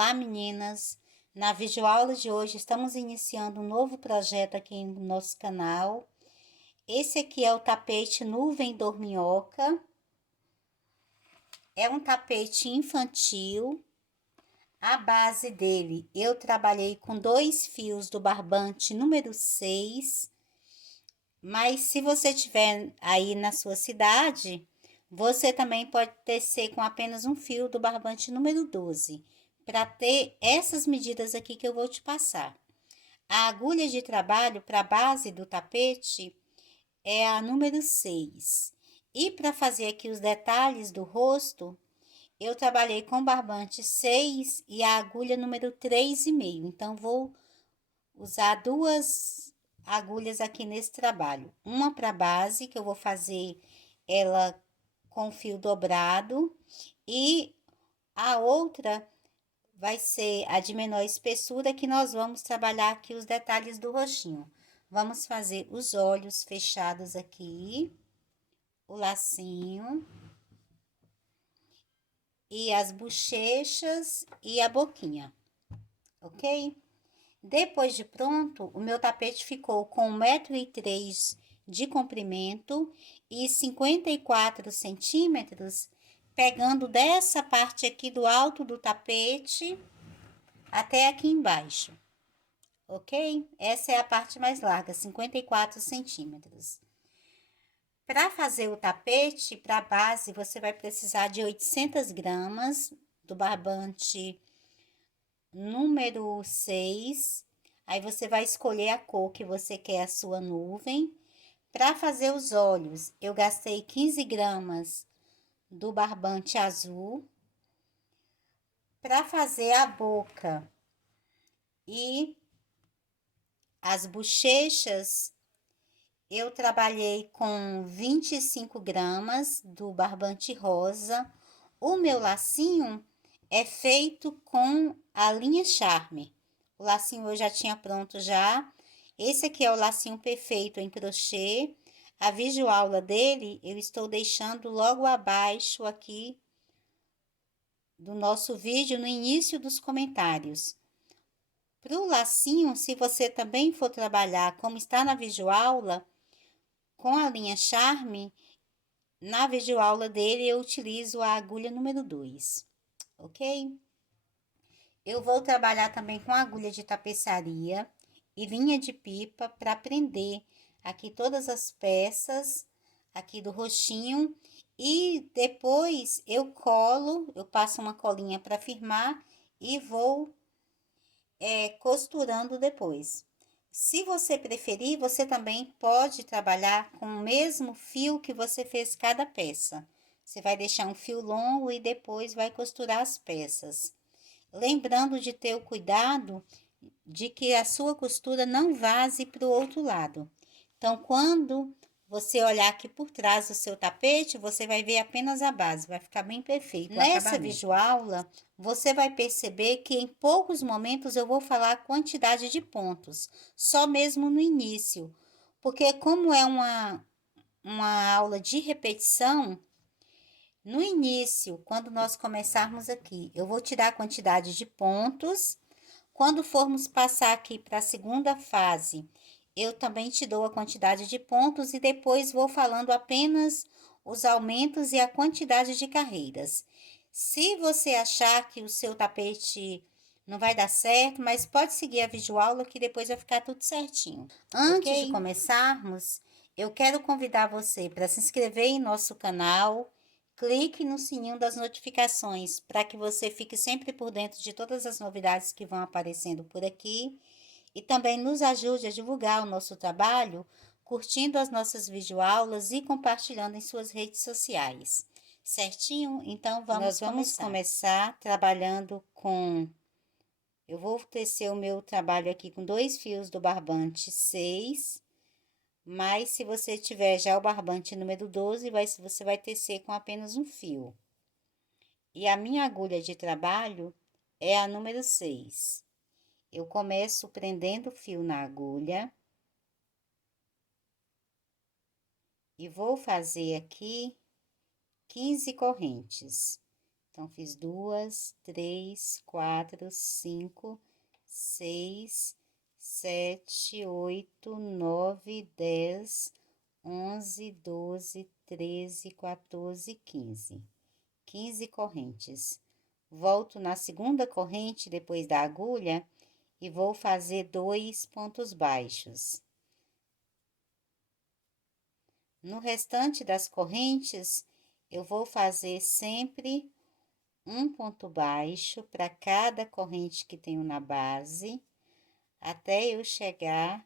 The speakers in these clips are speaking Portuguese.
Olá, meninas! Na videoaula de hoje estamos iniciando um novo projeto aqui no nosso canal. Esse aqui é o tapete Nuvem Dorminhoca. É um tapete infantil. A base dele eu trabalhei com 2 fios do barbante número 6. Mas se você tiver aí na sua cidade, você também pode tecer com apenas um fio do barbante número 12, para ter essas medidas aqui que eu vou te passar. A agulha de trabalho para a base do tapete é a número 6. E para fazer aqui os detalhes do rosto, eu trabalhei com barbante 6 e a agulha número 3,5. Então, vou usar 2 agulhas aqui nesse trabalho. Uma para base, que eu vou fazer ela com fio dobrado, e a outra vai ser a de menor espessura, que nós vamos trabalhar aqui os detalhes do rostinho. Vamos fazer os olhos fechados aqui, o lacinho, e as bochechas e a boquinha, ok? Depois de pronto, o meu tapete ficou com 1,3 m de comprimento e 54 centímetros, pegando dessa parte aqui do alto do tapete até aqui embaixo, ok? Essa é a parte mais larga, 54 centímetros. Para fazer o tapete, para a base, você vai precisar de 800 gramas do barbante número 6. Aí você vai escolher a cor que você quer a sua nuvem. Para fazer os olhos, eu gastei 15 gramas do barbante azul. Para fazer a boca e as bochechas, eu trabalhei com 25 gramas do barbante rosa. O meu lacinho é feito com a linha Charme. O lacinho eu já tinha pronto já. Esse aqui é o lacinho perfeito em crochê. A videoaula dele eu estou deixando logo abaixo aqui do nosso vídeo, no início dos comentários. Para o lacinho, se você também for trabalhar como está na videoaula, com a linha Charme, na videoaula dele eu utilizo a agulha número 2, ok? Eu vou trabalhar também com agulha de tapeçaria e linha de pipa para prender aqui todas as peças aqui do roxinho, e depois eu colo, eu passo uma colinha para firmar e vou costurando depois. Se você preferir, você também pode trabalhar com o mesmo fio que você fez cada peça. Você vai deixar um fio longo e depois vai costurar as peças. Lembrando de ter o cuidado de que a sua costura não vaze para o outro lado. Então, quando você olhar aqui por trás do seu tapete, você vai ver apenas a base, vai ficar bem perfeito. Nessa videoaula, você vai perceber que em poucos momentos eu vou falar a quantidade de pontos, só mesmo no início, porque como é uma aula de repetição, no início, quando nós começarmos aqui, eu vou tirar a quantidade de pontos. Quando formos passar aqui para a segunda fase, eu também te dou a quantidade de pontos e depois vou falando apenas os aumentos e a quantidade de carreiras. Se você achar que o seu tapete não vai dar certo, mas pode seguir a videoaula que depois vai ficar tudo certinho. Antes de começarmos, eu quero convidar você para se inscrever em nosso canal. Clique no sininho das notificações para que você fique sempre por dentro de todas as novidades que vão aparecendo por aqui. E também nos ajude a divulgar o nosso trabalho, curtindo as nossas videoaulas e compartilhando em suas redes sociais. Certinho? Então, nós vamos começar trabalhando com... Eu vou tecer o meu trabalho aqui com 2 fios do barbante 6. Mas se você tiver já o barbante número 12, você vai tecer com apenas um fio. E a minha agulha de trabalho é a número 6. Eu começo prendendo o fio na agulha. E vou fazer aqui 15 correntes. Então, fiz 2, 3, 4, 5, 6, 7, 8, 9, 10, 11, 12, 13, 14, 15. 15 correntes. Volto na segunda corrente depois da agulha e vou fazer 2 pontos baixos. No restante das correntes, eu vou fazer sempre um ponto baixo para cada corrente que tenho na base, até eu chegar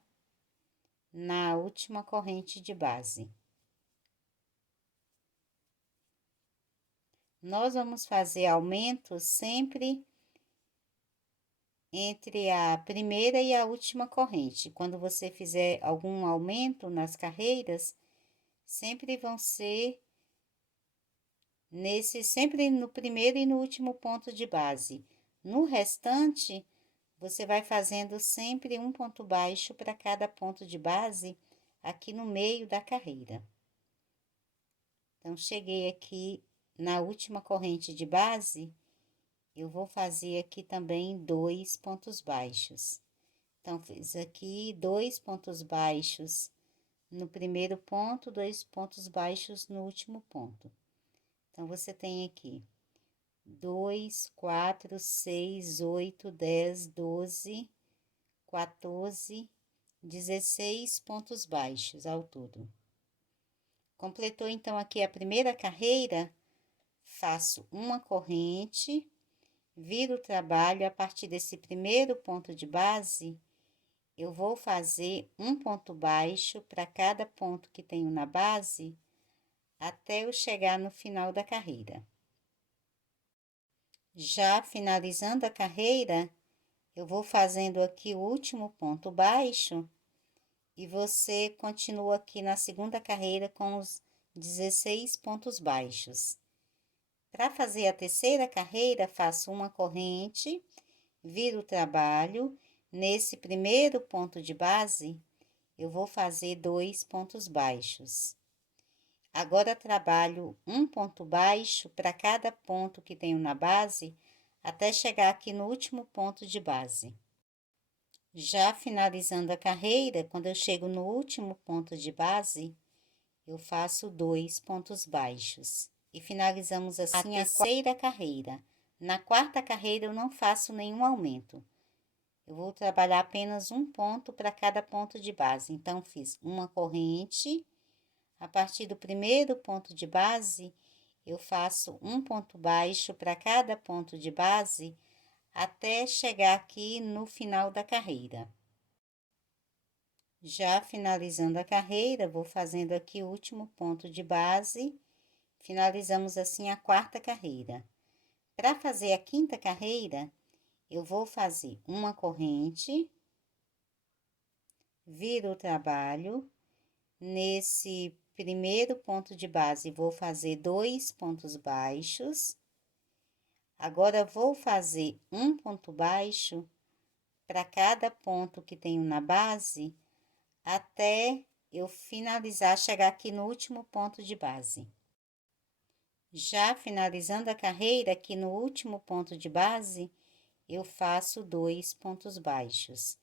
na última corrente de base. Nós vamos fazer aumento sempre entre a primeira e a última corrente. Quando você fizer algum aumento nas carreiras, sempre vão ser sempre no primeiro e no último ponto de base. No restante, você vai fazendo sempre um ponto baixo para cada ponto de base aqui no meio da carreira. Então, cheguei aqui na última corrente de base, eu vou fazer aqui também 2 pontos baixos. Então, fiz aqui 2 pontos baixos no primeiro ponto, 2 pontos baixos no último ponto. Então, você tem aqui 2, 4, 6, 8, 10, 12, 14, 16 pontos baixos ao todo. Completou, então, aqui a primeira carreira, faço uma corrente, viro o trabalho. A partir desse primeiro ponto de base, eu vou fazer um ponto baixo para cada ponto que tenho na base, até eu chegar no final da carreira. Já finalizando a carreira, eu vou fazendo aqui o último ponto baixo e você continua aqui na segunda carreira com os 16 pontos baixos. Para fazer a terceira carreira, faço uma corrente, viro o trabalho. Nesse primeiro ponto de base, eu vou fazer 2 pontos baixos. Agora, trabalho um ponto baixo para cada ponto que tenho na base, até chegar aqui no último ponto de base. Já finalizando a carreira, quando eu chego no último ponto de base, eu faço 2 pontos baixos. E finalizamos assim a terceira carreira. Na quarta carreira, eu não faço nenhum aumento. Eu vou trabalhar apenas um ponto para cada ponto de base. Então, fiz uma corrente. A partir do primeiro ponto de base, eu faço um ponto baixo para cada ponto de base, até chegar aqui no final da carreira. Já finalizando a carreira, vou fazendo aqui o último ponto de base, finalizamos assim a quarta carreira. Para fazer a quinta carreira, eu vou fazer uma corrente, viro o trabalho. Nesse primeiro ponto de base, vou fazer 2 pontos baixos. Agora, vou fazer um ponto baixo para cada ponto que tenho na base, até eu finalizar, chegar aqui no último ponto de base. Já finalizando a carreira, aqui no último ponto de base, eu faço 2 pontos baixos.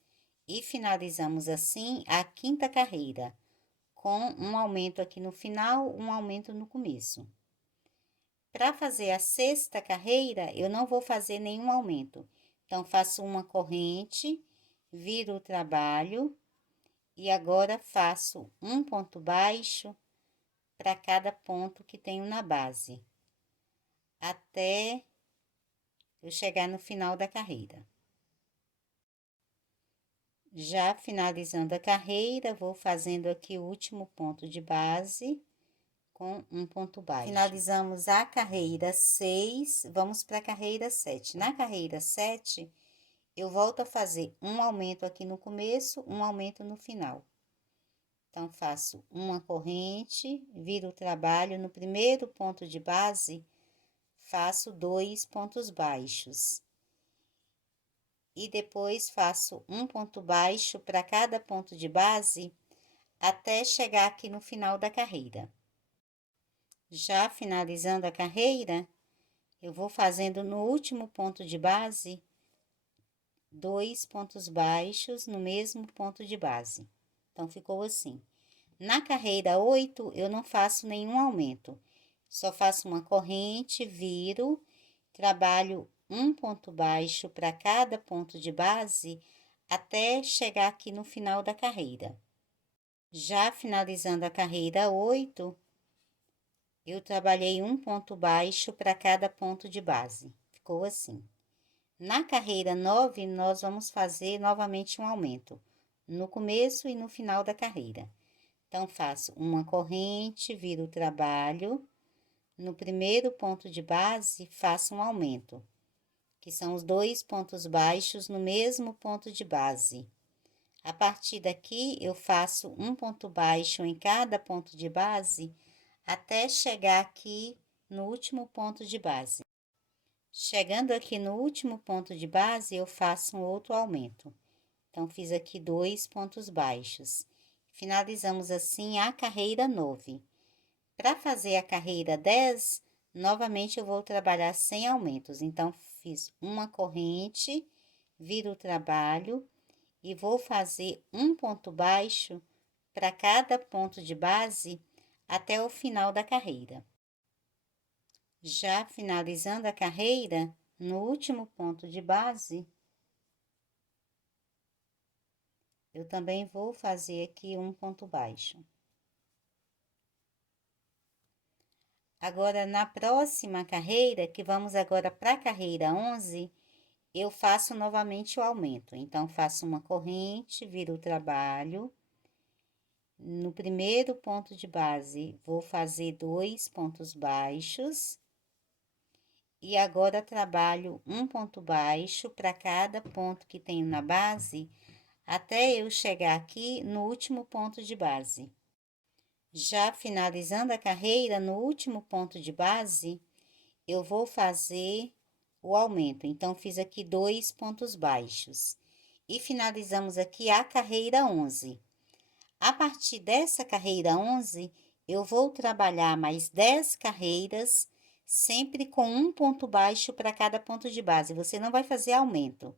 E finalizamos assim a quinta carreira, com um aumento aqui no final, um aumento no começo. Para fazer a sexta carreira, eu não vou fazer nenhum aumento. Então, faço uma corrente, viro o trabalho e agora faço um ponto baixo para cada ponto que tenho na base, até eu chegar no final da carreira. Já finalizando a carreira, vou fazendo aqui o último ponto de base com um ponto baixo. Finalizamos a carreira 6, vamos para a carreira 7. Na carreira 7, eu volto a fazer um aumento aqui no começo, um aumento no final. Então, faço uma corrente, viro o trabalho. No primeiro ponto de base, faço 2 pontos baixos. E depois faço um ponto baixo para cada ponto de base, até chegar aqui no final da carreira. Já finalizando a carreira, eu vou fazendo no último ponto de base 2 pontos baixos no mesmo ponto de base. Então, ficou assim. Na carreira 8, eu não faço nenhum aumento. Só faço uma corrente, viro, trabalho um ponto baixo para cada ponto de base, até chegar aqui no final da carreira. Já finalizando a carreira 8, eu trabalhei um ponto baixo para cada ponto de base. Ficou assim. Na carreira 9, nós vamos fazer novamente um aumento, no começo e no final da carreira. Então, faço uma corrente, viro o trabalho. No primeiro ponto de base, faço um aumento, que são os 2 pontos baixos no mesmo ponto de base. A partir daqui, eu faço um ponto baixo em cada ponto de base, até chegar aqui no último ponto de base. Chegando aqui no último ponto de base, eu faço um outro aumento. Então, fiz aqui 2 pontos baixos. Finalizamos assim a carreira 9. Para fazer a carreira 10, novamente eu vou trabalhar sem aumentos. Então, fiz uma corrente, viro o trabalho e vou fazer um ponto baixo para cada ponto de base até o final da carreira. Já finalizando a carreira, no último ponto de base, eu também vou fazer aqui um ponto baixo. Agora, na próxima carreira, que vamos agora para a carreira 11, eu faço novamente o aumento. Então, faço uma corrente, viro o trabalho. No primeiro ponto de base, vou fazer 2 pontos baixos. E agora, trabalho um ponto baixo para cada ponto que tenho na base, até eu chegar aqui no último ponto de base. Já finalizando a carreira, no último ponto de base, eu vou fazer o aumento. Então, fiz aqui 2 pontos baixos. E finalizamos aqui a carreira 11. A partir dessa carreira 11, eu vou trabalhar mais 10 carreiras, sempre com um ponto baixo para cada ponto de base. Você não vai fazer aumento.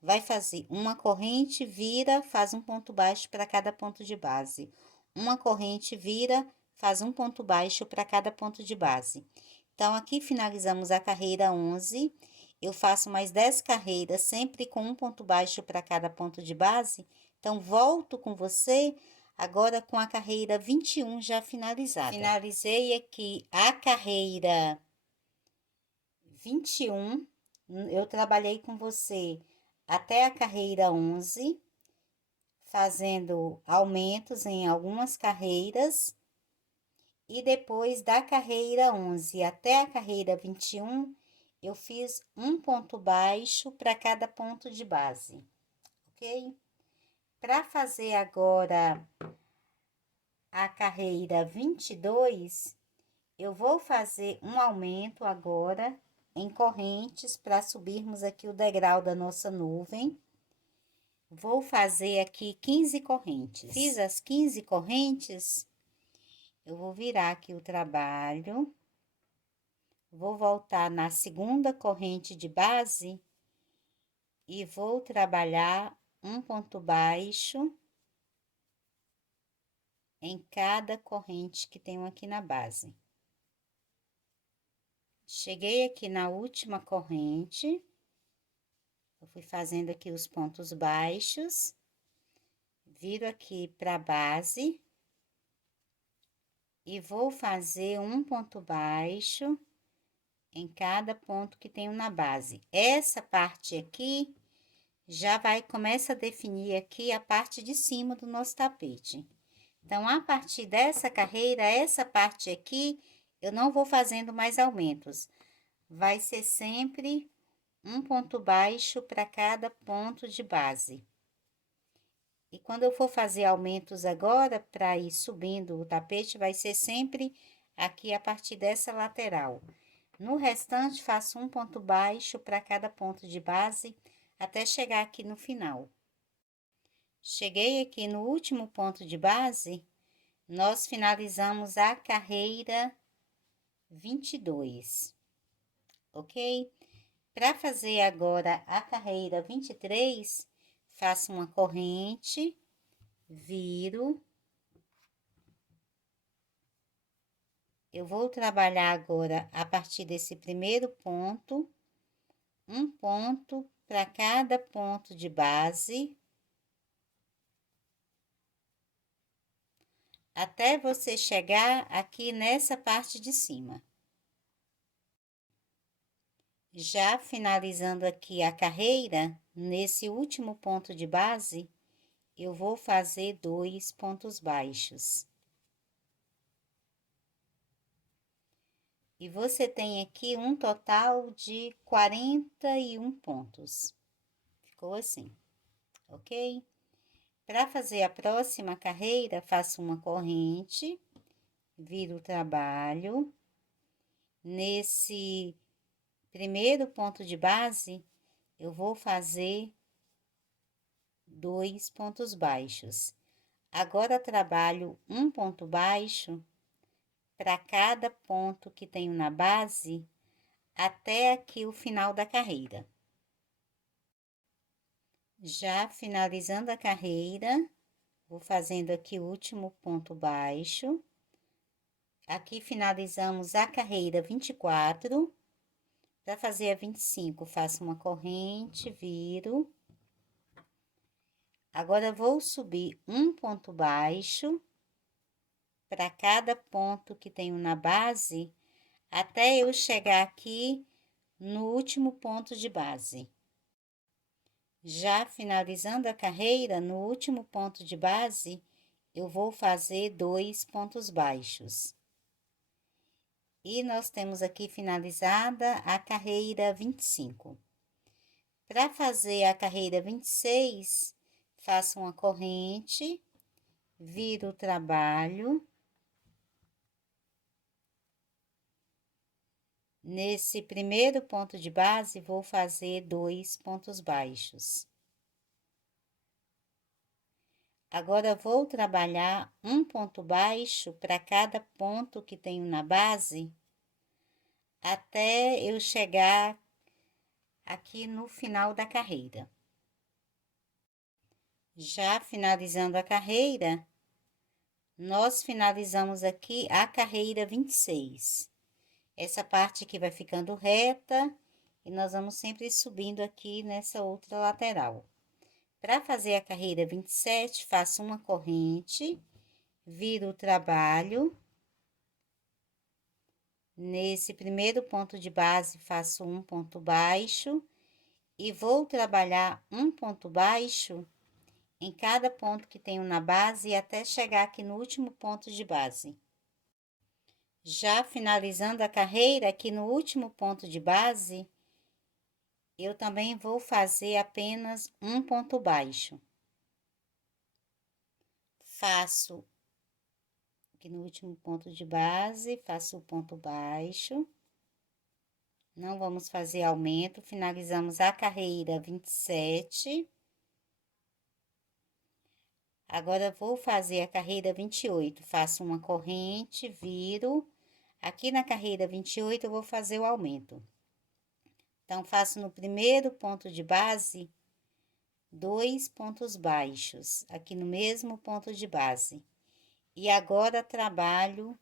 Vai fazer uma corrente, vira, faz um ponto baixo para cada ponto de base. Uma corrente, vira, faz um ponto baixo para cada ponto de base. Então, aqui finalizamos a carreira 11. Eu faço mais 10 carreiras, sempre com um ponto baixo para cada ponto de base. Então, volto com você agora com a carreira 21 já finalizada. Finalizei aqui a carreira 21. Eu trabalhei com você até a carreira 11, fazendo aumentos em algumas carreiras. E depois da carreira 11 até a carreira 21, eu fiz um ponto baixo para cada ponto de base, ok? Para fazer agora a carreira 22, eu vou fazer um aumento agora em correntes para subirmos aqui o degrau da nossa nuvem. Vou fazer aqui 15 correntes. Fiz as 15 correntes, eu vou virar aqui o trabalho, vou voltar na segunda corrente de base e vou trabalhar um ponto baixo em cada corrente que tenho aqui na base. Cheguei aqui na última corrente, eu fui fazendo aqui os pontos baixos, viro aqui para a base e vou fazer um ponto baixo em cada ponto que tenho na base. Essa parte aqui já começa a definir aqui a parte de cima do nosso tapete. Então, a partir dessa carreira, essa parte aqui, eu não vou fazendo mais aumentos. Vai ser sempre um ponto baixo para cada ponto de base. E quando eu for fazer aumentos agora, para ir subindo o tapete, vai ser sempre aqui a partir dessa lateral. No restante, faço um ponto baixo para cada ponto de base, até chegar aqui no final. Cheguei aqui no último ponto de base, nós finalizamos a carreira 22. ok? Para fazer agora a carreira 23, faço uma corrente, viro. Eu vou trabalhar agora a partir desse primeiro ponto, um ponto para cada ponto de base, até você chegar aqui nessa parte de cima. Já finalizando aqui a carreira, nesse último ponto de base, eu vou fazer 2 pontos baixos. E você tem aqui um total de 41 pontos. Ficou assim, ok? Para fazer a próxima carreira, faço uma corrente, viro o trabalho. Nesse primeiro ponto de base, eu vou fazer 2 pontos baixos. Agora, trabalho um ponto baixo para cada ponto que tenho na base, até aqui o final da carreira. Já finalizando a carreira, vou fazendo aqui o último ponto baixo. Aqui finalizamos a carreira 24. Para fazer a 25, faço uma corrente, viro. Agora, vou subir um ponto baixo para cada ponto que tenho na base, até eu chegar aqui no último ponto de base. Já finalizando a carreira, no último ponto de base, eu vou fazer 2 pontos baixos. E nós temos aqui finalizada a carreira 25. Para fazer a carreira 26, faço uma corrente, viro o trabalho. Nesse primeiro ponto de base, vou fazer 2 pontos baixos. Agora, vou trabalhar um ponto baixo para cada ponto que tenho na base, até eu chegar aqui no final da carreira. Já finalizando a carreira, nós finalizamos aqui a carreira 26. Essa parte aqui vai ficando reta e nós vamos sempre subindo aqui nessa outra lateral. Para fazer a carreira 27, faço uma corrente, viro o trabalho. Nesse primeiro ponto de base, faço um ponto baixo e vou trabalhar um ponto baixo em cada ponto que tenho na base até chegar aqui no último ponto de base. Já finalizando a carreira, aqui no último ponto de base, eu também vou fazer apenas um ponto baixo. Faço aqui no último ponto de base, faço o ponto baixo. Não vamos fazer aumento, finalizamos a carreira 27. Agora, vou fazer a carreira 28, faço uma corrente, viro. Aqui na carreira 28, eu vou fazer o aumento. Então, faço no primeiro ponto de base, 2 pontos baixos, aqui no mesmo ponto de base. E agora, trabalho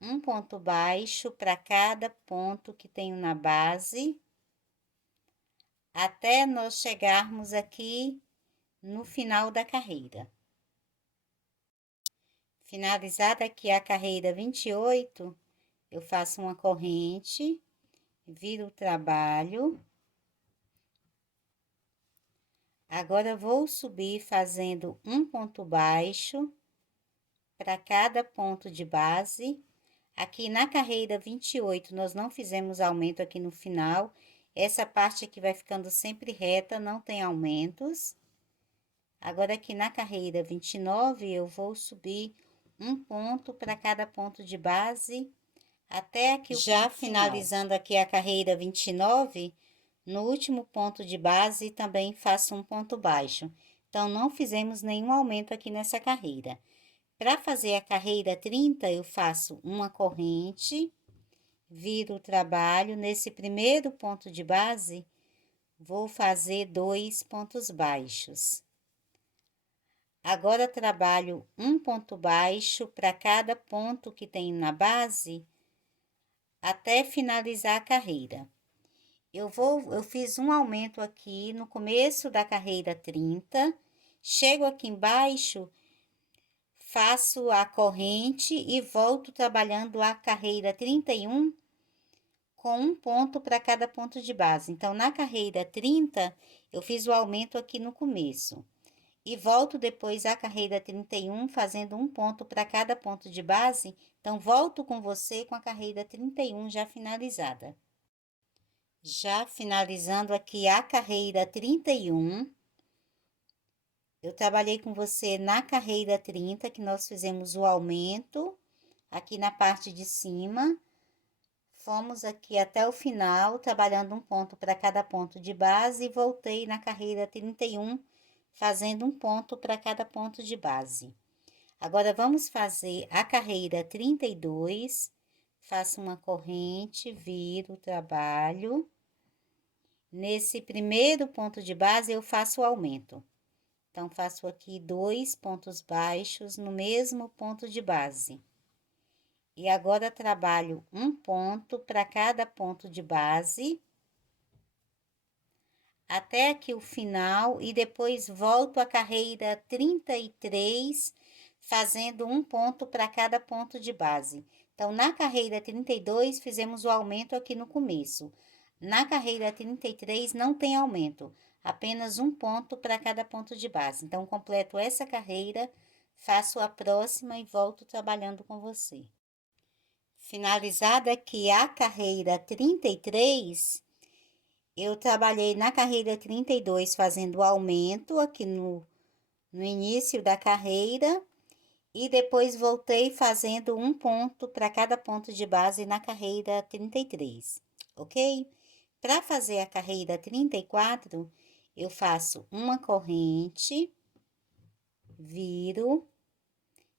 um ponto baixo para cada ponto que tenho na base, até nós chegarmos aqui no final da carreira. Finalizada aqui a carreira 28, eu faço uma corrente, viro o trabalho. Agora, vou subir fazendo um ponto baixo para cada ponto de base. Aqui na carreira 28, nós não fizemos aumento aqui no final. Essa parte aqui vai ficando sempre reta, não tem aumentos. Agora, aqui na carreira 29, eu vou subir um ponto para cada ponto de base, até aqui o já finalizando aqui a carreira 29, no último ponto de base também faço um ponto baixo. Então, não fizemos nenhum aumento aqui nessa carreira. Para fazer a carreira 30, eu faço uma corrente, viro o trabalho. Nesse primeiro ponto de base, vou fazer 2 pontos baixos. Agora, trabalho um ponto baixo para cada ponto que tem na base, até finalizar a carreira. Eu fiz um aumento aqui no começo da carreira 30, chego aqui embaixo, faço a corrente e volto trabalhando a carreira 31 com um ponto para cada ponto de base. Então, na carreira 30, eu fiz o aumento aqui no começo. E volto depois à carreira 31, fazendo um ponto para cada ponto de base. Então, volto com você com a carreira 31 já finalizada. Já finalizando aqui a carreira 31, eu trabalhei com você na carreira 30, que nós fizemos o aumento aqui na parte de cima. Fomos aqui até o final, trabalhando um ponto para cada ponto de base e voltei na carreira 31, fazendo um ponto para cada ponto de base. Agora, vamos fazer a carreira 32, faço uma corrente, viro o trabalho. Nesse primeiro ponto de base, eu faço o aumento. Então, faço aqui 2 pontos baixos no mesmo ponto de base. E agora, trabalho um ponto para cada ponto de base, até aqui o final, e depois volto à carreira 33, fazendo um ponto para cada ponto de base. Então, na carreira 32, fizemos o aumento aqui no começo. Na carreira 33, não tem aumento, apenas um ponto para cada ponto de base. Então, completo essa carreira, faço a próxima e volto trabalhando com você. Finalizada aqui a carreira 33, eu trabalhei na carreira 32 fazendo o aumento aqui no início da carreira e depois voltei fazendo um ponto para cada ponto de base na carreira 33, ok? Para fazer a carreira 34, eu faço uma corrente, viro.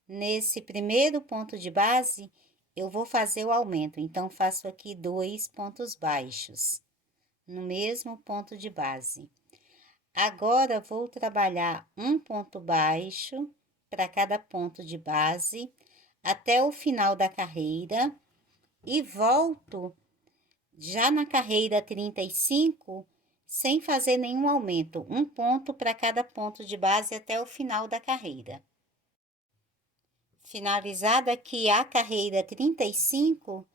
Nesse primeiro ponto de base, eu vou fazer o aumento, então faço aqui 2 pontos baixos no mesmo ponto de base. Agora, vou trabalhar um ponto baixo para cada ponto de base até o final da carreira e volto já na carreira 35 sem fazer nenhum aumento, um ponto para cada ponto de base até o final da carreira. Finalizada aqui a carreira 35,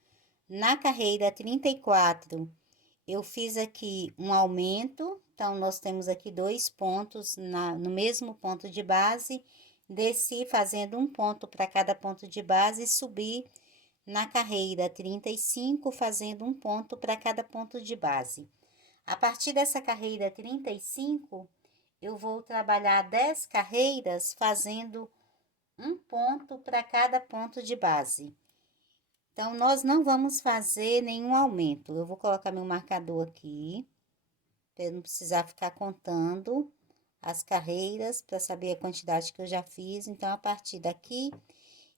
na carreira 34, eu fiz aqui um aumento, então, nós temos aqui 2 pontos no mesmo ponto de base, desci fazendo um ponto para cada ponto de base e subi na carreira 35, fazendo um ponto para cada ponto de base. A partir dessa carreira 35, eu vou trabalhar 10 carreiras fazendo um ponto para cada ponto de base. Então, nós não vamos fazer nenhum aumento. Eu vou colocar meu marcador aqui, para eu não precisar ficar contando as carreiras, para saber a quantidade que eu já fiz. Então, a partir daqui,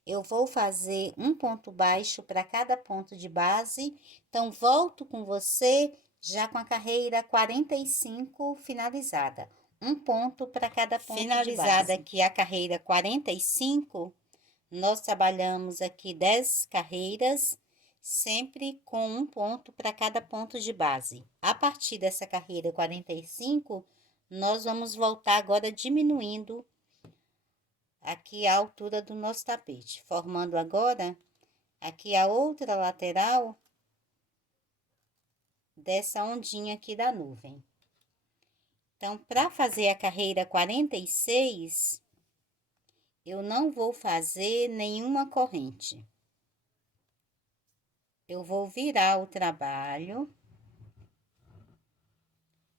eu vou fazer um ponto baixo para cada ponto de base. Então, volto com você já com a carreira 45 finalizada. Um ponto para cada ponto de base. Finalizada aqui a carreira 45, nós trabalhamos aqui 10 carreiras, sempre com um ponto para cada ponto de base. A partir dessa carreira 45, nós vamos voltar agora diminuindo aqui a altura do nosso tapete, formando agora aqui a outra lateral dessa ondinha aqui da nuvem. Então, para fazer a carreira 46, eu não vou fazer nenhuma corrente. Eu vou virar o trabalho.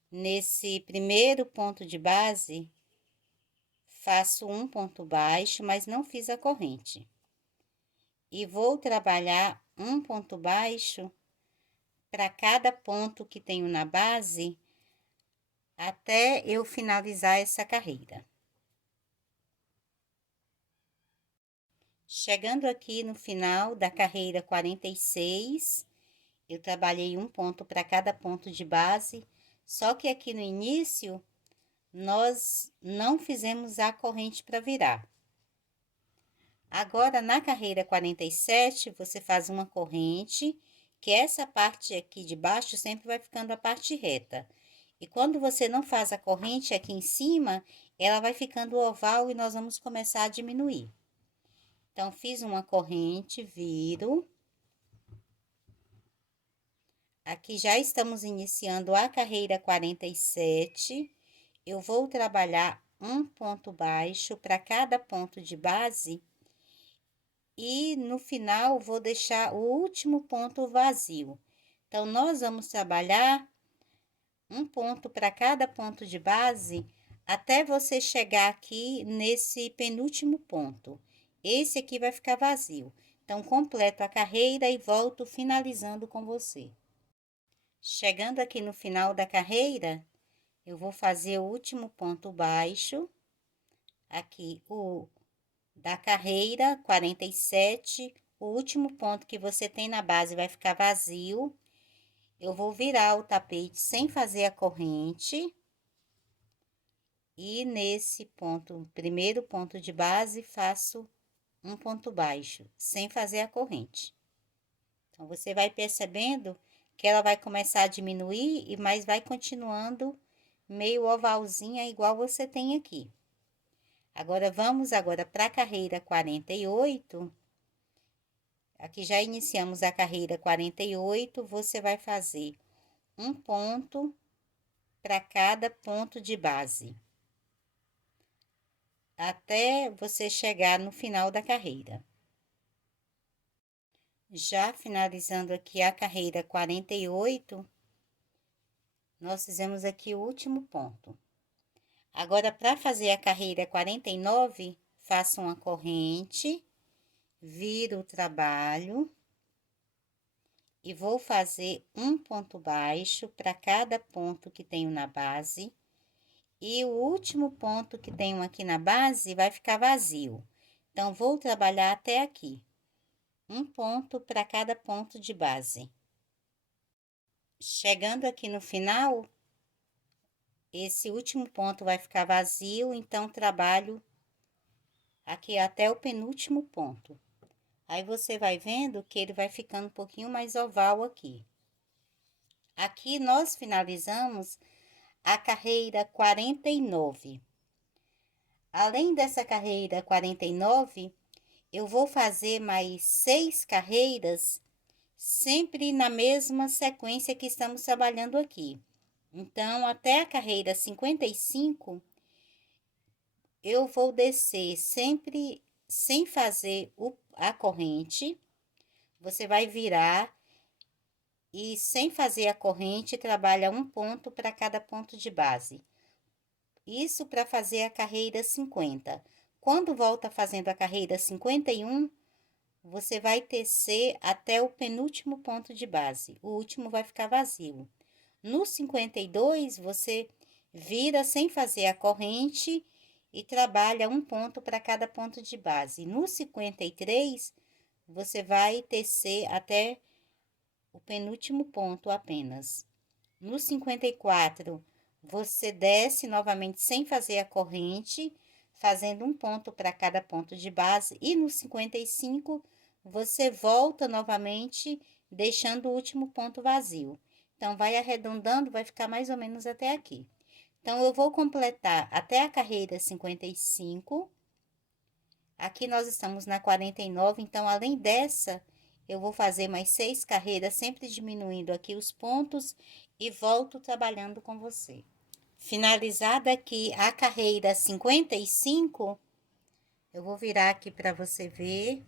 Nesse primeiro ponto de base, faço um ponto baixo, mas não fiz a corrente. E vou trabalhar um ponto baixo para cada ponto que tenho na base, até eu finalizar essa carreira. Chegando aqui no final da carreira 46, eu trabalhei um ponto para cada ponto de base, só que aqui no início, nós não fizemos a corrente para virar. Agora, na carreira 47, você faz uma corrente, que essa parte aqui de baixo sempre vai ficando a parte reta. E quando você não faz a corrente aqui em cima, ela vai ficando oval e nós vamos começar a diminuir. Então, fiz uma corrente, viro. Aqui já estamos iniciando a carreira 47. Eu vou trabalhar um ponto baixo para cada ponto de base. E no final, vou deixar o último ponto vazio. Então, nós vamos trabalhar um ponto para cada ponto de base, até você chegar aqui nesse penúltimo ponto. Esse aqui vai ficar vazio. Então, completo a carreira e volto finalizando com você. Chegando aqui no final da carreira, eu vou fazer o último ponto baixo, aqui o da carreira 47, o último ponto que você tem na base vai ficar vazio. Eu vou virar o tapete sem fazer a corrente. E nesse ponto, primeiro ponto de base, faço um ponto baixo, sem fazer a corrente. Então, você vai percebendo que ela vai começar a diminuir, mas vai continuando meio ovalzinha, igual você tem aqui. Agora, vamos agora para a carreira 48. Aqui já iniciamos a carreira 48, você vai fazer um ponto para cada ponto de base, até você chegar no final da carreira. Já finalizando aqui a carreira 48, nós fizemos aqui o último ponto. Agora, para fazer a carreira 49, faça uma corrente, viro o trabalho e vou fazer um ponto baixo para cada ponto que tenho na base. E o último ponto que tenho aqui na base vai ficar vazio. Então, vou trabalhar até aqui. Um ponto para cada ponto de base. Chegando aqui no final, esse último ponto vai ficar vazio, então trabalho aqui até o penúltimo ponto. Aí você vai vendo que ele vai ficando um pouquinho mais oval aqui. Aqui nós finalizamos a carreira 49. Além dessa carreira 49, eu vou fazer mais 6 carreiras, sempre na mesma sequência que estamos trabalhando aqui. Então, até a carreira 55, eu vou descer sempre sem fazer a corrente. Você vai virar e sem fazer a corrente, trabalha um ponto para cada ponto de base. Isso para fazer a carreira 50. Quando volta fazendo a carreira 51, você vai tecer até o penúltimo ponto de base. O último vai ficar vazio. No 52, você vira sem fazer a corrente e trabalha um ponto para cada ponto de base. No 53, você vai tecer até o penúltimo ponto apenas. No 54, você desce novamente sem fazer a corrente, fazendo um ponto para cada ponto de base. E no 55, você volta novamente, deixando o último ponto vazio. Então, vai arredondando, vai ficar mais ou menos até aqui. Então, eu vou completar até a carreira 55. Aqui nós estamos na 49, então, além dessa, eu vou fazer mais 6 carreiras, sempre diminuindo aqui os pontos e volto trabalhando com você. Finalizada aqui a carreira 55, eu vou virar aqui para você ver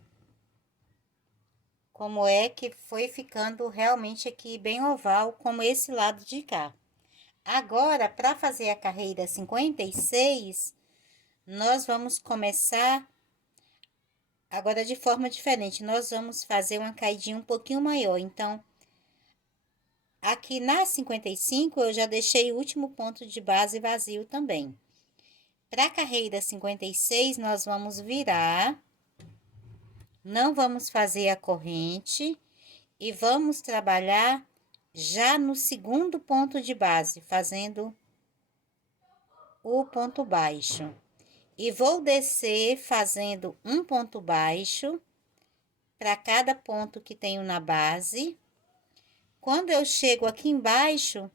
como é que foi ficando realmente aqui bem oval, como esse lado de cá. Agora, para fazer a carreira 56, nós vamos começar agora de forma diferente. Nós vamos fazer uma caidinha um pouquinho maior. Então, aqui na 55, eu já deixei o último ponto de base vazio também. Para a carreira 56, nós vamos virar, não vamos fazer a corrente e vamos trabalhar já no segundo ponto de base, fazendo o ponto baixo. E vou descer fazendo um ponto baixo para cada ponto que tenho na base. Quando eu chego aqui embaixo,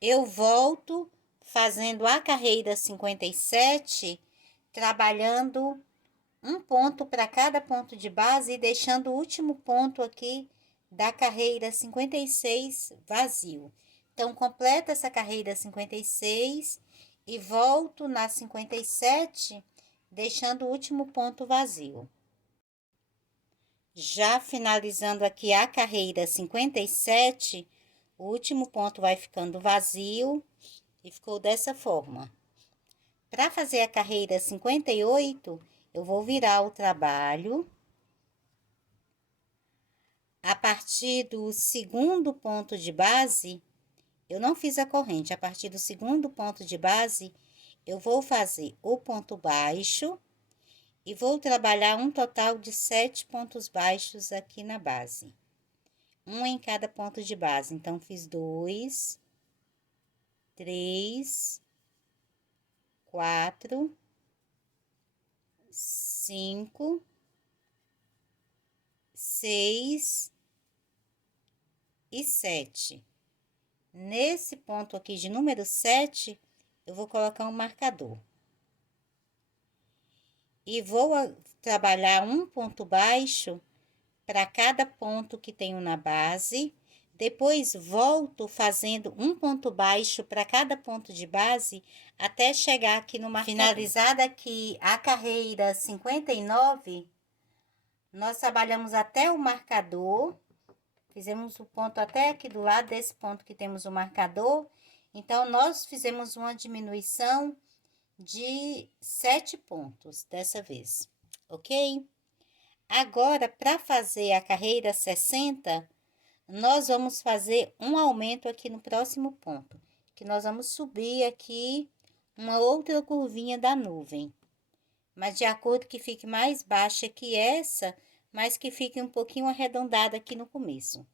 eu volto fazendo a carreira 57, trabalhando um ponto para cada ponto de base e deixando o último ponto aqui da carreira 56 vazio. Então, completa essa carreira 56 e volto na 57, deixando o último ponto vazio. Já finalizando aqui a carreira 57, o último ponto vai ficando vazio e ficou dessa forma. Para fazer a carreira 58, eu vou virar o trabalho. A partir do segundo ponto de base, eu não fiz a corrente, a partir do segundo ponto de base, eu vou fazer o ponto baixo e vou trabalhar um total de 7 pontos baixos aqui na base. Um em cada ponto de base. Então, fiz 2, 3, 4, 5, 6 e 7. Nesse ponto aqui de número 7, eu vou colocar um marcador. E vou trabalhar um ponto baixo para cada ponto que tenho na base. Depois, volto fazendo um ponto baixo para cada ponto de base, até chegar aqui no marcador. Finalizada aqui a carreira 59, nós trabalhamos até o marcador. Fizemos o ponto até aqui do lado desse ponto que temos o marcador. Então, nós fizemos uma diminuição de 7 pontos dessa vez, ok? Agora, para fazer a carreira 60, nós vamos fazer um aumento aqui no próximo ponto, que nós vamos subir aqui uma outra curvinha da nuvem, mas de acordo que fique mais baixa que essa, mas que fique um pouquinho arredondada aqui no começo.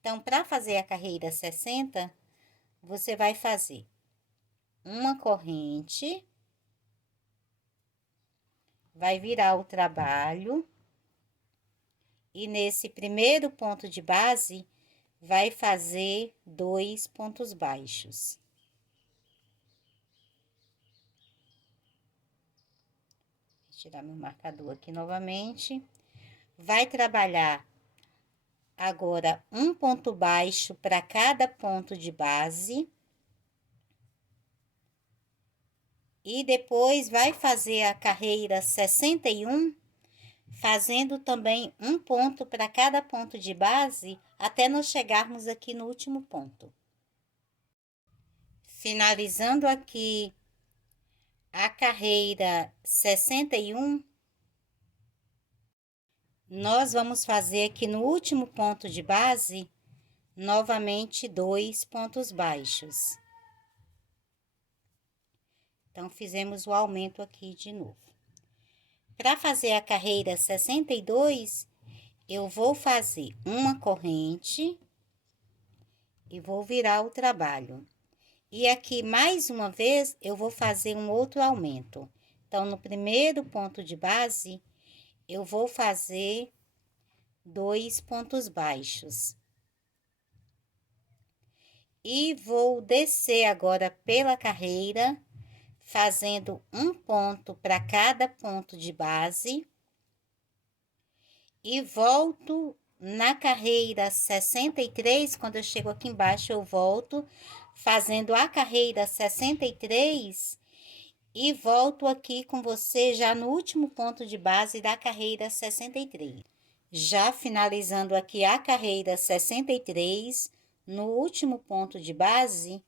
Então, para fazer a carreira 60, você vai fazer uma corrente, vai virar o trabalho, e nesse primeiro ponto de base, vai fazer 2 pontos baixos. Vou tirar meu marcador aqui novamente. Vai trabalhar agora um ponto baixo para cada ponto de base. E depois vai fazer a carreira 61, fazendo também um ponto para cada ponto de base, até nós chegarmos aqui no último ponto. Finalizando aqui a carreira 61, nós vamos fazer aqui no último ponto de base, novamente 2 pontos baixos. Então, fizemos o aumento aqui de novo. Para fazer a carreira 62, eu vou fazer uma corrente e vou virar o trabalho. E aqui, mais uma vez, eu vou fazer um outro aumento. Então, no primeiro ponto de base, eu vou fazer 2 pontos baixos. E vou descer agora pela carreira, fazendo um ponto para cada ponto de base. E volto na carreira 63, quando eu chego aqui embaixo, eu volto fazendo a carreira 63 e volto aqui com você já no último ponto de base da carreira 63. Já finalizando aqui a carreira 63, no último ponto de base,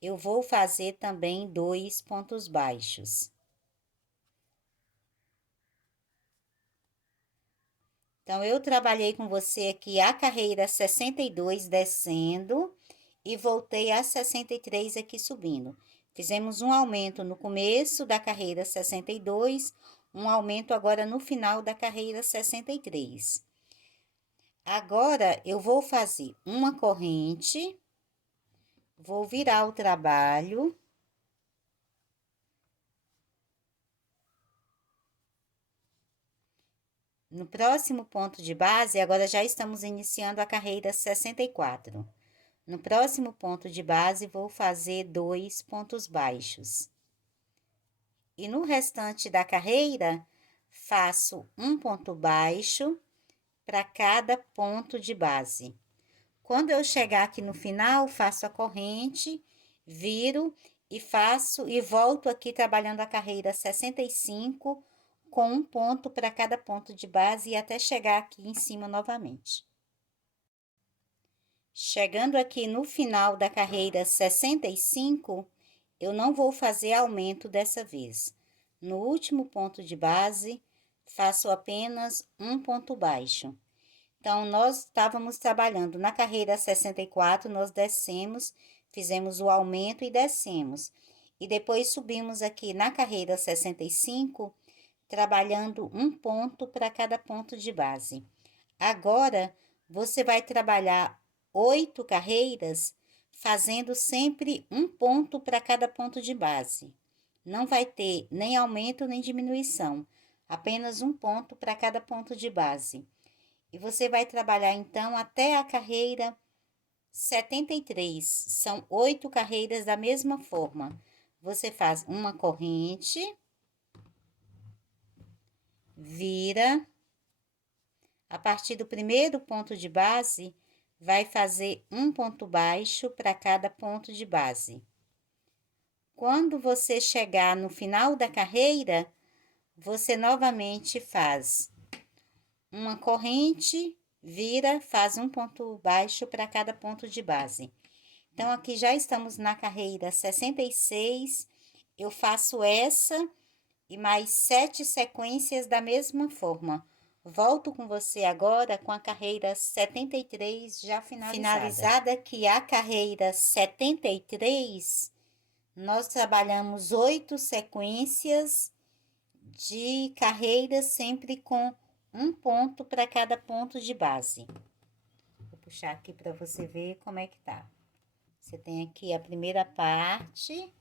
eu vou fazer também 2 pontos baixos. Então, eu trabalhei com você aqui a carreira 62 descendo e voltei a 63 aqui subindo. Fizemos um aumento no começo da carreira 62, um aumento agora no final da carreira 63. Agora, eu vou fazer uma corrente, vou virar o trabalho. No próximo ponto de base, agora já estamos iniciando a carreira 64. No próximo ponto de base, vou fazer 2 pontos baixos. E no restante da carreira, faço um ponto baixo para cada ponto de base. Quando eu chegar aqui no final, faço a corrente, viro e volto aqui trabalhando a carreira 65 com um ponto para cada ponto de base e até chegar aqui em cima novamente. Chegando aqui no final da carreira 65, eu não vou fazer aumento dessa vez. No último ponto de base, faço apenas um ponto baixo. Então, nós estávamos trabalhando na carreira 64, nós descemos, fizemos o aumento e descemos. E depois subimos aqui na carreira 65, trabalhando um ponto para cada ponto de base. Agora, você vai trabalhar 8 carreiras, fazendo sempre um ponto para cada ponto de base. Não vai ter nem aumento nem diminuição, apenas um ponto para cada ponto de base. E você vai trabalhar então até a carreira 73. São 8 carreiras da mesma forma. Você faz uma corrente, vira. A partir do primeiro ponto de base, vai fazer um ponto baixo para cada ponto de base. Quando você chegar no final da carreira, você novamente faz uma corrente, vira, faz um ponto baixo para cada ponto de base. Então, aqui já estamos na carreira 66, eu faço essa e mais 7 sequências da mesma forma. Volto com você agora com a carreira 73 já finalizada. Finalizada aqui a carreira 73, nós trabalhamos 8 sequências de carreiras, sempre com um ponto para cada ponto de base. Vou puxar aqui para você ver como é que tá. Você tem aqui a primeira parte,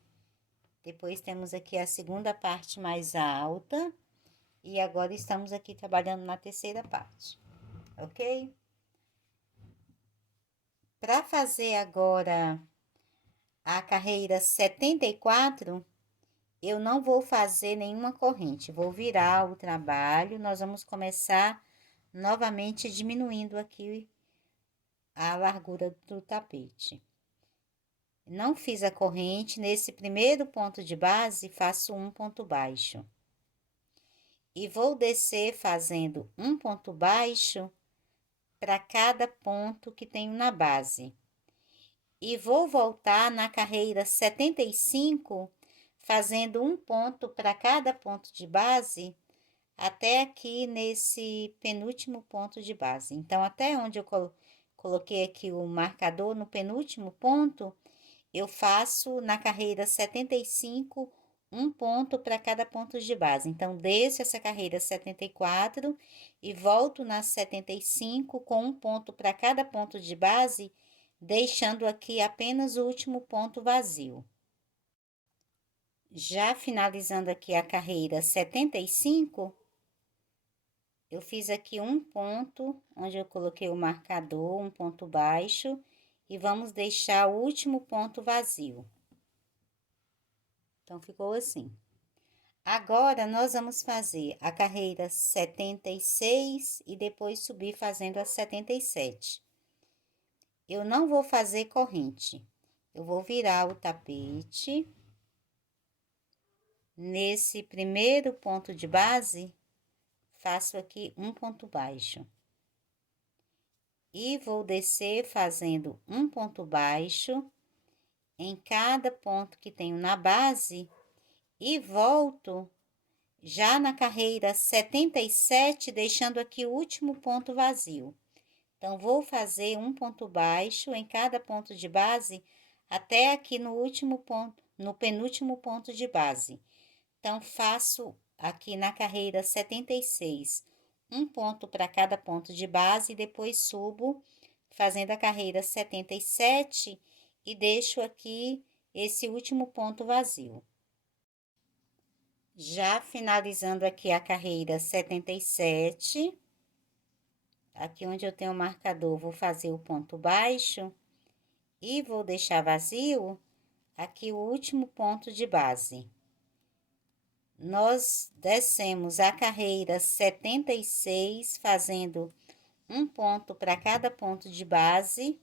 depois temos aqui a segunda parte mais alta, e agora estamos aqui trabalhando na terceira parte, ok? Para fazer agora a carreira 74, eu não vou fazer nenhuma corrente, vou virar o trabalho, nós vamos começar novamente diminuindo aqui a largura do tapete. Não fiz a corrente, nesse primeiro ponto de base, faço um ponto baixo. E vou descer fazendo um ponto baixo para cada ponto que tenho na base. E vou voltar na carreira 75, fazendo um ponto para cada ponto de base, até aqui nesse penúltimo ponto de base. Então, até onde eu coloquei aqui o marcador, no penúltimo ponto, eu faço na carreira 75 um ponto para cada ponto de base. Então, desço essa carreira 74 e volto na 75 com um ponto para cada ponto de base, deixando aqui apenas o último ponto vazio. Já finalizando aqui a carreira 75, eu fiz aqui um ponto, onde eu coloquei o marcador, um ponto baixo, e vamos deixar o último ponto vazio. Então, ficou assim. Agora, nós vamos fazer a carreira 76 e depois subir fazendo a 77. Eu não vou fazer corrente. Eu vou virar o tapete. Nesse primeiro ponto de base, faço aqui um ponto baixo. E vou descer fazendo um ponto baixo em cada ponto que tenho na base e volto já na carreira 77, deixando aqui o último ponto vazio. Então, vou fazer um ponto baixo em cada ponto de base até aqui no último ponto, no penúltimo ponto de base. Então, faço aqui na carreira 76 um ponto para cada ponto de base e depois subo fazendo a carreira 77 e deixo aqui esse último ponto vazio. Já finalizando aqui a carreira 77, aqui onde eu tenho o marcador, vou fazer o ponto baixo e vou deixar vazio aqui o último ponto de base. Nós descemos a carreira 76, fazendo um ponto para cada ponto de base,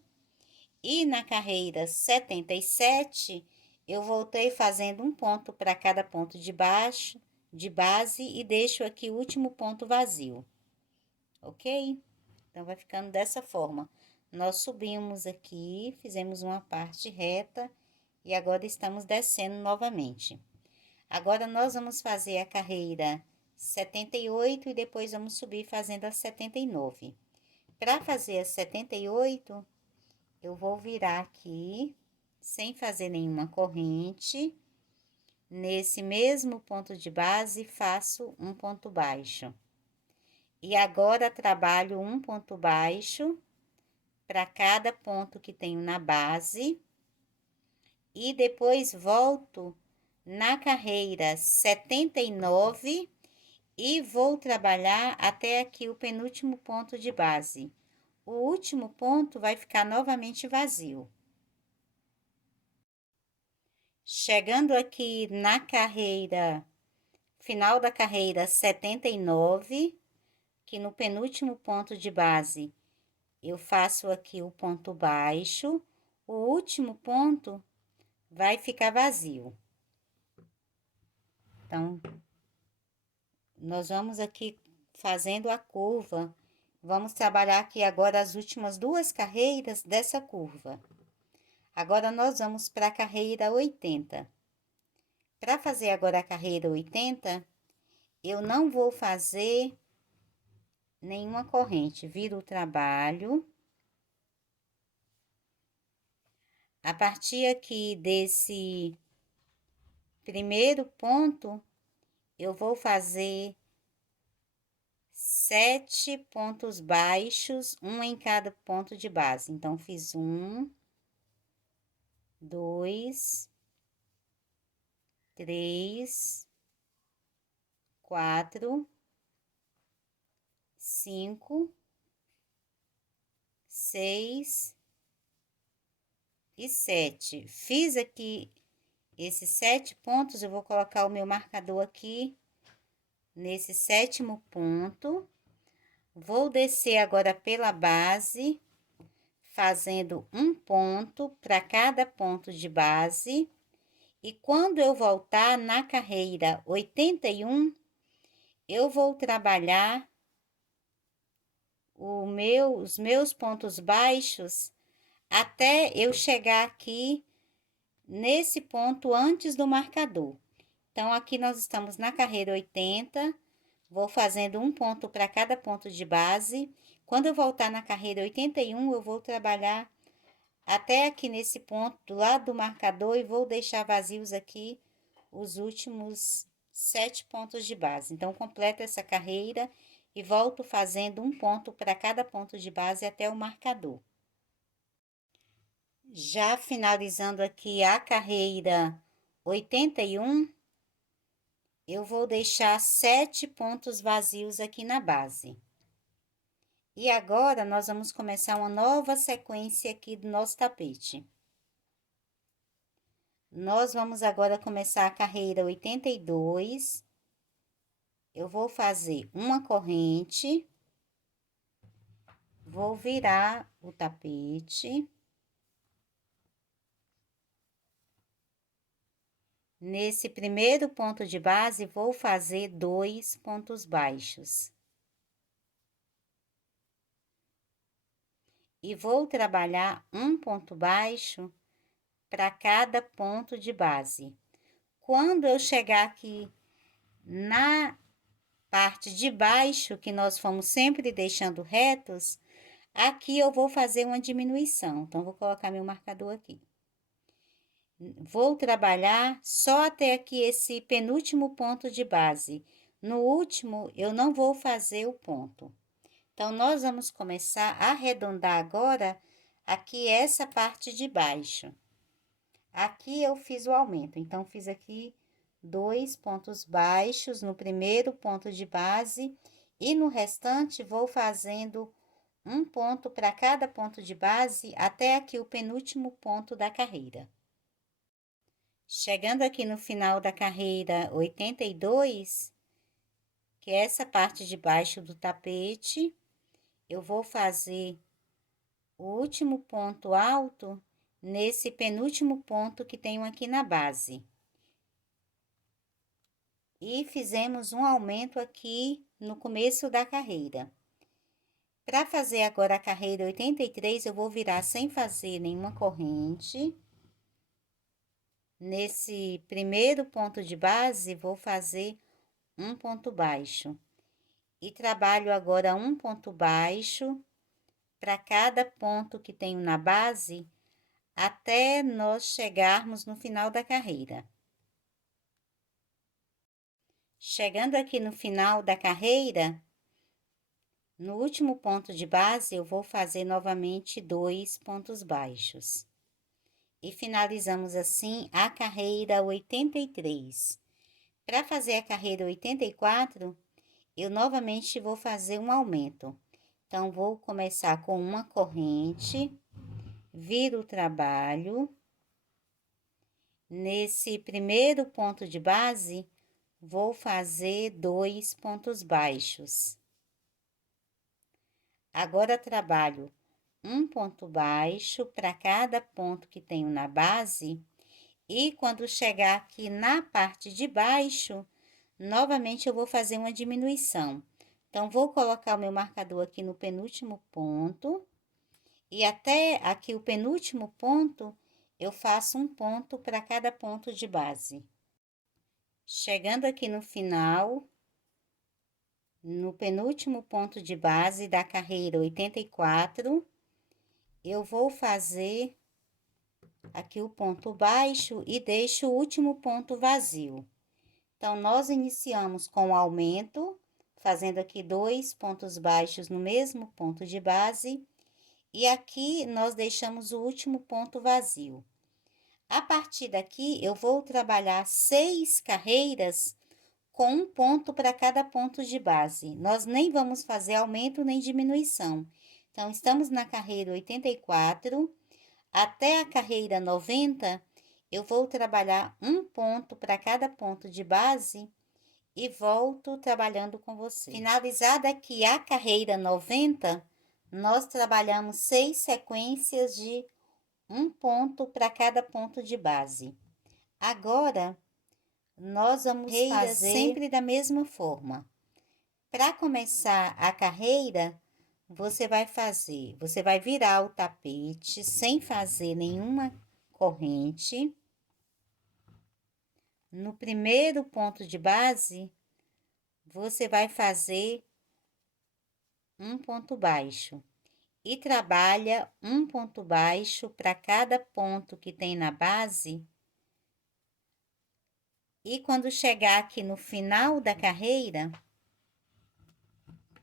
e na carreira 77, eu voltei fazendo um ponto para cada ponto de baixo, de base, e deixo aqui o último ponto vazio, ok? Então, vai ficando dessa forma. Nós subimos aqui, fizemos uma parte reta, e agora estamos descendo novamente. Agora, nós vamos fazer a carreira 78 e depois vamos subir fazendo a 79. Para fazer a 78, eu vou virar aqui, sem fazer nenhuma corrente. Nesse mesmo ponto de base, faço um ponto baixo. E agora, trabalho um ponto baixo para cada ponto que tenho na base. E depois volto na carreira 79 e vou trabalhar até aqui o penúltimo ponto de base. O último ponto vai ficar novamente vazio. Chegando aqui na carreira, final da carreira 79, que no penúltimo ponto de base, eu faço aqui o ponto baixo, o último ponto vai ficar vazio. Então, nós vamos aqui fazendo a curva. Vamos trabalhar aqui agora as últimas duas carreiras dessa curva. Agora, nós vamos para a carreira 80. Para fazer agora a carreira 80, eu não vou fazer nenhuma corrente. Viro o trabalho. A partir aqui desse primeiro ponto, eu vou fazer 7 pontos baixos, um em cada ponto de base. Então, fiz 1, 2, 3, 4, 5, 6 e 7. Fiz aqui esses 7 pontos, eu vou colocar o meu marcador aqui nesse 7º ponto. Vou descer agora pela base, fazendo um ponto para cada ponto de base. E quando eu voltar na carreira 81, eu vou trabalhar os meus pontos baixos até eu chegar aqui nesse ponto antes do marcador. Então, aqui nós estamos na carreira 80, vou fazendo um ponto para cada ponto de base. Quando eu voltar na carreira 81, eu vou trabalhar até aqui nesse ponto do lado do marcador e vou deixar vazios aqui os últimos 7 pontos de base. Então, completo essa carreira e volto fazendo um ponto para cada ponto de base até o marcador. Já finalizando aqui a carreira 81, eu vou deixar 7 pontos vazios aqui na base. E agora, nós vamos começar uma nova sequência aqui do nosso tapete. Nós vamos agora começar a carreira 82. Eu vou fazer uma corrente, vou virar o tapete. Nesse primeiro ponto de base, vou fazer 2 pontos baixos. E vou trabalhar um ponto baixo para cada ponto de base. Quando eu chegar aqui na parte de baixo, que nós fomos sempre deixando retos, aqui eu vou fazer uma diminuição. Então, vou colocar meu marcador aqui. Vou trabalhar só até aqui esse penúltimo ponto de base. No último, eu não vou fazer o ponto. Então, nós vamos começar a arredondar agora aqui essa parte de baixo. Aqui eu fiz o aumento, então, fiz aqui 2 pontos baixos no primeiro ponto de base e no restante vou fazendo um ponto para cada ponto de base até aqui o penúltimo ponto da carreira. Chegando aqui no final da carreira 82, que é essa parte de baixo do tapete, eu vou fazer o último ponto alto nesse penúltimo ponto que tenho aqui na base. E fizemos um aumento aqui no começo da carreira. Para fazer agora a carreira 83, eu vou virar sem fazer nenhuma corrente. Nesse primeiro ponto de base, vou fazer um ponto baixo. E trabalho agora um ponto baixo para cada ponto que tenho na base, até nós chegarmos no final da carreira. Chegando aqui no final da carreira, no último ponto de base, eu vou fazer novamente 2 pontos baixos. E finalizamos assim a carreira 83. Para fazer a carreira 84, eu novamente vou fazer um aumento. Então, vou começar com uma corrente, viro o trabalho. Nesse primeiro ponto de base, vou fazer 2 pontos baixos. Agora, trabalho um ponto baixo para cada ponto que tenho na base, e quando chegar aqui na parte de baixo, novamente eu vou fazer uma diminuição. Então, vou colocar o meu marcador aqui no penúltimo ponto, e até aqui o penúltimo ponto, eu faço um ponto para cada ponto de base. Chegando aqui no final, no penúltimo ponto de base da carreira 84, eu vou fazer aqui o ponto baixo e deixo o último ponto vazio. Então, nós iniciamos com o aumento, fazendo aqui 2 pontos baixos no mesmo ponto de base, e aqui nós deixamos o último ponto vazio. A partir daqui, eu vou trabalhar 6 carreiras com um ponto para cada ponto de base. Nós nem vamos fazer aumento nem diminuição. Então, estamos na carreira 84, até a carreira 90, eu vou trabalhar um ponto para cada ponto de base e volto trabalhando com você. Finalizada aqui a carreira 90, nós trabalhamos 6 sequências de um ponto para cada ponto de base. Agora, nós vamos fazer sempre da mesma forma. Para começar a carreira, você vai virar o tapete sem fazer nenhuma corrente. No primeiro ponto de base, você vai fazer um ponto baixo e trabalha um ponto baixo para cada ponto que tem na base. E quando chegar aqui no final da carreira,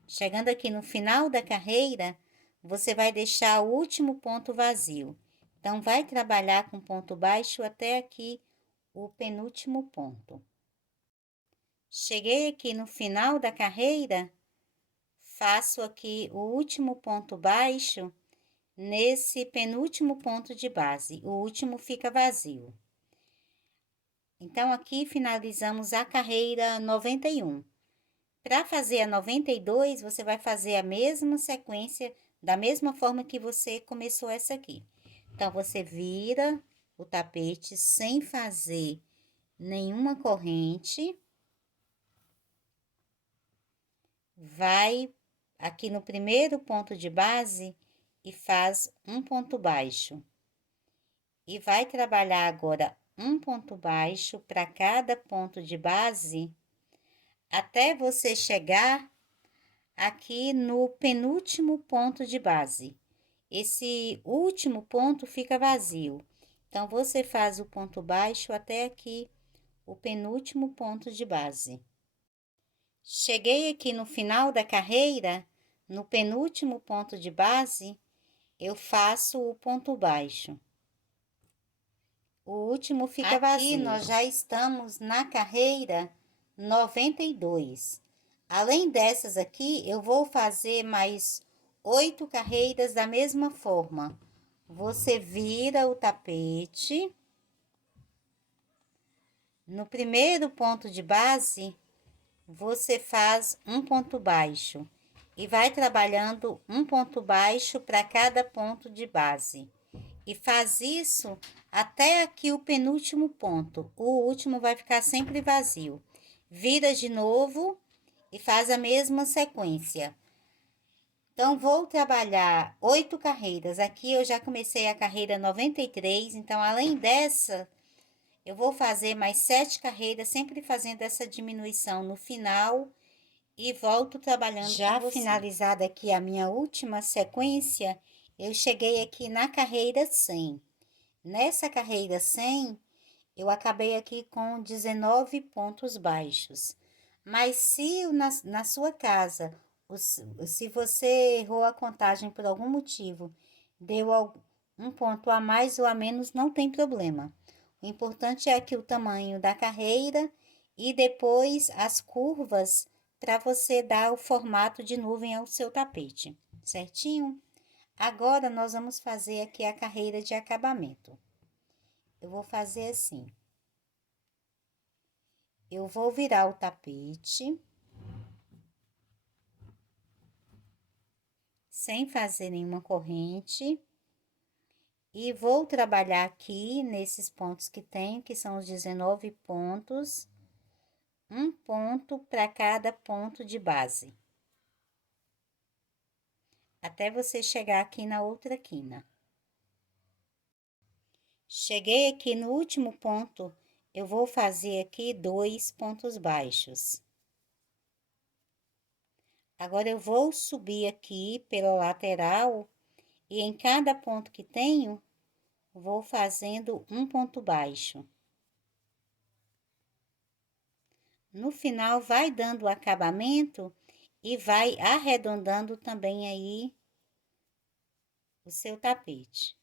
chegando aqui no final da carreira, você vai deixar o último ponto vazio. Então, vai trabalhar com ponto baixo até aqui o penúltimo ponto. Cheguei aqui no final da carreira, faço aqui o último ponto baixo nesse penúltimo ponto de base. O último fica vazio. Então, aqui finalizamos a carreira 91. Para fazer a 92, você vai fazer a mesma sequência, da mesma forma que você começou essa aqui. Então, você vira o tapete sem fazer nenhuma corrente. Vai aqui no primeiro ponto de base e faz um ponto baixo. E vai trabalhar agora um ponto baixo para cada ponto de base, até você chegar aqui no penúltimo ponto de base. Esse último ponto fica vazio. Então, você faz o ponto baixo até aqui, o penúltimo ponto de base. Cheguei aqui no final da carreira, no penúltimo ponto de base, eu faço o ponto baixo. O último fica vazio. Aqui nós já estamos na carreira 92. Além dessas aqui, eu vou fazer mais 8 carreiras da mesma forma. Você vira o tapete. No primeiro ponto de base, você faz um ponto baixo e vai trabalhando um ponto baixo para cada ponto de base. E faz isso até aqui o penúltimo ponto. O último vai ficar sempre vazio. Vira de novo e faz a mesma sequência. Então, vou trabalhar 8 carreiras. Aqui eu já comecei a carreira 93, então, além dessa, eu vou fazer mais 7 carreiras, sempre fazendo essa diminuição no final e volto trabalhando já com você. Finalizada aqui a minha última sequência, eu cheguei aqui na carreira 100. Nessa carreira 100, eu acabei aqui com 19 pontos baixos. Mas se na sua casa, se você errou a contagem por algum motivo, deu um ponto a mais ou a menos, não tem problema. O importante é aqui o tamanho da carreira e depois as curvas para você dar o formato de nuvem ao seu tapete, certinho? Agora, nós vamos fazer aqui a carreira de acabamento. Eu vou fazer assim. Eu vou virar o tapete, sem fazer nenhuma corrente, e vou trabalhar aqui nesses pontos que tenho, que são os 19 pontos, um ponto para cada ponto de base. Até você chegar aqui na outra quina. Cheguei aqui no último ponto, eu vou fazer aqui 2 pontos baixos. Agora, eu vou subir aqui pela lateral e em cada ponto que tenho, vou fazendo um ponto baixo. No final, vai dando o acabamento e vai arredondando também aí o seu tapete.